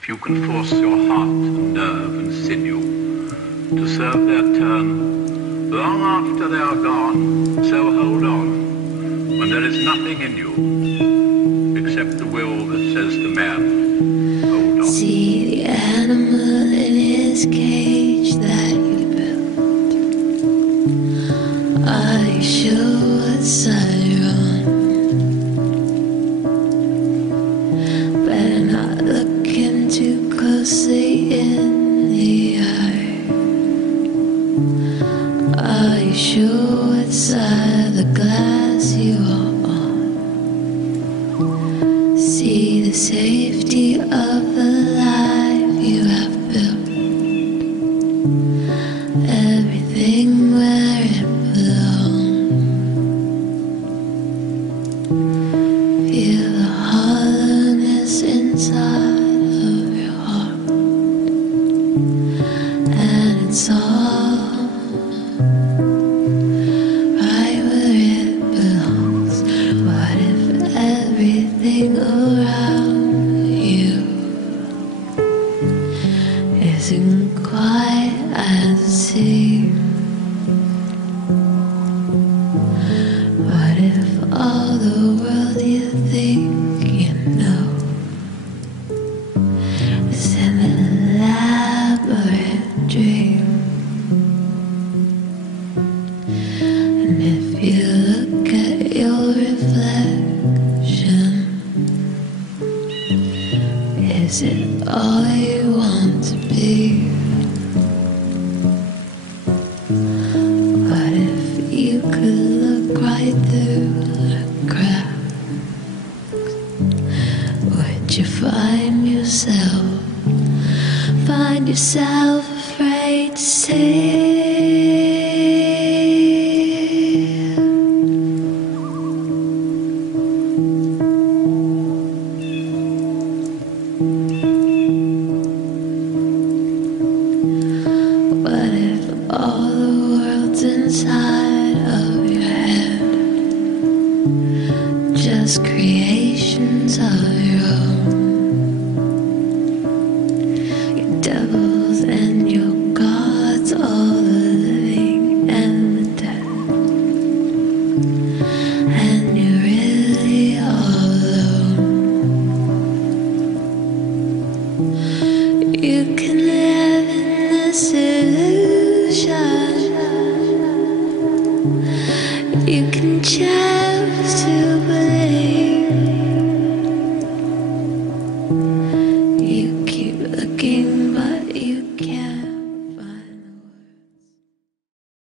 if you can force your heart and nerve and sinew to serve their turn long after they are gone, so hold on when there is nothing in you except the will that says to man, hold on. See the animal in his cage that you built. Are you sure what side you're on? Better not look him too closely in the eye. Are you sure what side of the glass you are on? See the safety of the life you have built. Everything where it belongs. Feel the hollowness inside of your heart, and it's all right where it belongs. What if everything around you isn't quite as it seems? What if all the world you think you know is an elaborate dream? And if you look at your reflection, is it all you want to be? What if you could look right through the cracks? Would you find yourself afraid to see? What if all the world's inside of your head, just creations of your own? Your devils and your gods, all the living and the dead, and you're really all alone. You can live in this illusion. You can choose to believe. You keep looking